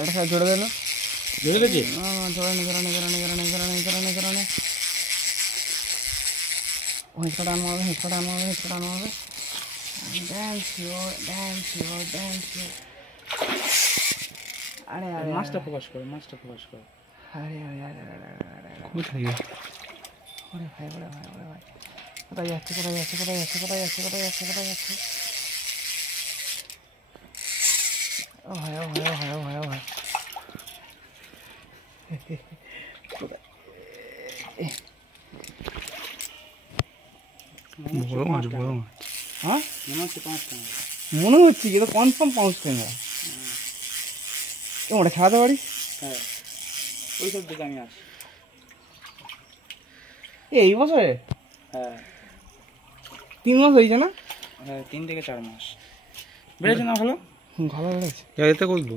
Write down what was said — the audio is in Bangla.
এটা জোড়ে দিল, জোড়ে দিয়েছি, জোড়ানে হেঁচড়া আনবে, হেঁচড়া আনবে। ড্যান্স আরে আরে মাছটা ফোকাস করো, মাছটা ফোকাস করো। আরে আরে আরে কোথায় ওরে ভাই কোথায় যাচ্ছে ও ভাই বড় মাছ। হ্যাঁ মনে হচ্ছে 5 টাকা, মনে হচ্ছে কিন্তু কনফার্ম 5 টাকা। কেমন খেলাতে পারিস? হ্যাঁ ওই সব দিকে আমি আসি। এই বছরে? হ্যাঁ 3 মাস হয়েছে না? হ্যাঁ 3 থেকে 4 মাস বেড়েছে না? ভালো ভালো বেড়েছে। এতে করবো।